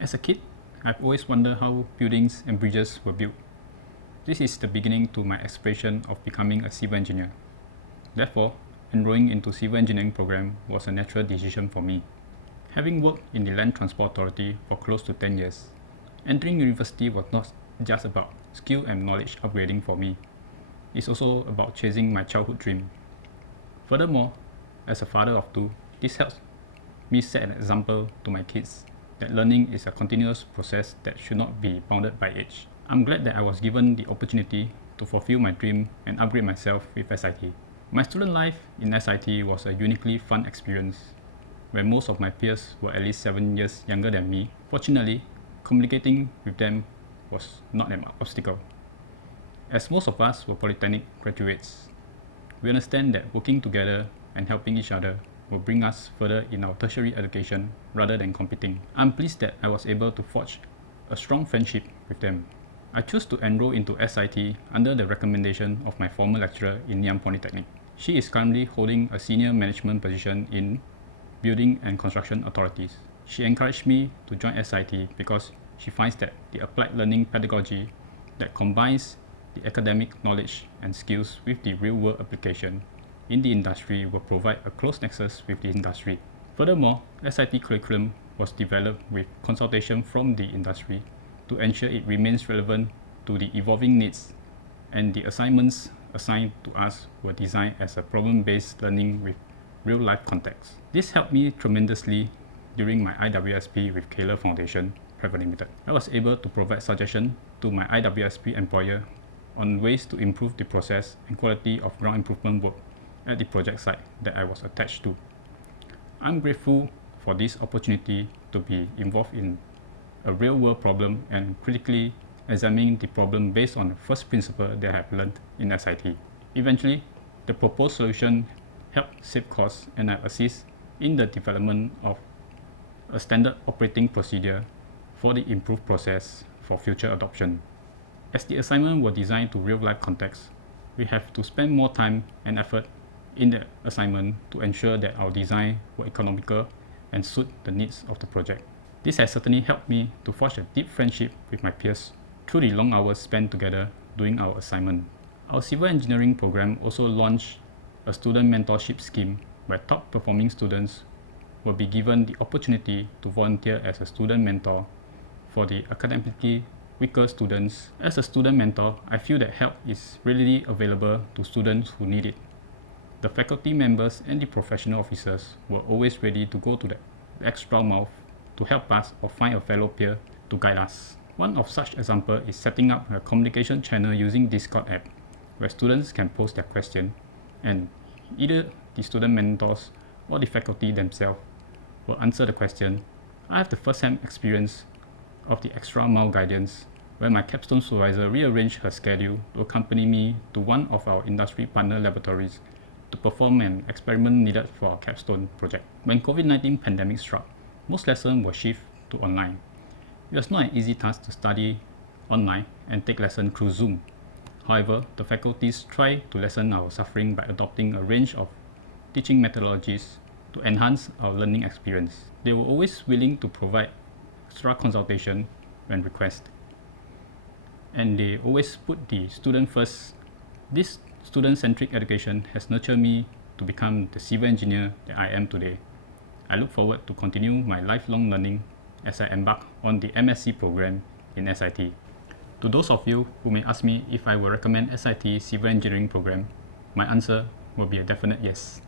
As a kid, I've always wondered how buildings and bridges were built. This is the beginning to my aspiration of becoming a civil engineer. Therefore, enrolling into civil engineering program was a natural decision for me. Having worked in the Land Transport Authority for close to 10 years, entering university was not just about skill and knowledge upgrading for me. It's also about chasing my childhood dream. Furthermore, as a father of two, this helps me set an example to my kids that learning is a continuous process that should not be bounded by age. I'm glad that I was given the opportunity to fulfill my dream and upgrade myself with SIT. My student life in SIT was a uniquely fun experience, where most of my peers were at least 7 years younger than me. Fortunately, communicating with them was not an obstacle, as most of us were polytechnic graduates. We understand that working together and helping each other will bring us further in our tertiary education rather than competing. I'm pleased that I was able to forge a strong friendship with them. I chose to enroll into SIT under the recommendation of my former lecturer in Ngee Ann Polytechnic. She is currently holding a senior management position in Building and Construction Authorities. She encouraged me to join SIT because she finds that the applied learning pedagogy that combines the academic knowledge and skills with the real-world application in the industry will provide a close nexus with the industry. Furthermore, SIT curriculum was developed with consultation from the industry to ensure it remains relevant to the evolving needs, and the assignments assigned to us were designed as a problem-based learning with real-life context. This helped me tremendously during my IWSP with Kaler Foundation Private Limited. I was able to provide suggestions to my IWSP employer on ways to improve the process and quality of ground improvement work at the project site that I was attached to. I'm grateful for this opportunity to be involved in a real-world problem and critically examining the problem based on the first principle that I have learned in SIT. Eventually, the proposed solution helped save costs and I assist in the development of a standard operating procedure for the improved process for future adoption. As the assignment were designed to real-life context, we have to spend more time and effort in the assignment to ensure that our design were economical and suit the needs of the project. This has certainly helped me to forge a deep friendship with my peers through the long hours spent together doing our assignment. Our civil engineering program also launched a student mentorship scheme where top performing students will be given the opportunity to volunteer as a student mentor for the academically weaker students. As a student mentor, I feel that help is readily available to students who need it. The faculty members and the professional officers were always ready to go to the extra mile to help us or find a fellow peer to guide us. One of such examples is setting up a communication channel using Discord app, where students can post their question and either the student mentors or the faculty themselves will answer the question. I have the first-hand experience of the extra mile guidance where my capstone supervisor rearranged her schedule to accompany me to one of our industry partner laboratories to perform an experiment needed for our capstone project. When COVID-19 pandemic struck, most lessons were shifted to online. It was not an easy task to study online and take lessons through Zoom. However, the faculties tried to lessen our suffering by adopting a range of teaching methodologies to enhance our learning experience. They were always willing to provide extra consultation when requested, and they always put the student first. This student-centric education has nurtured me to become the civil engineer that I am today. I look forward to continue my lifelong learning as I embark on the MSc program in SIT. To those of you who may ask me if I will recommend SIT Civil Engineering program, my answer will be a definite yes.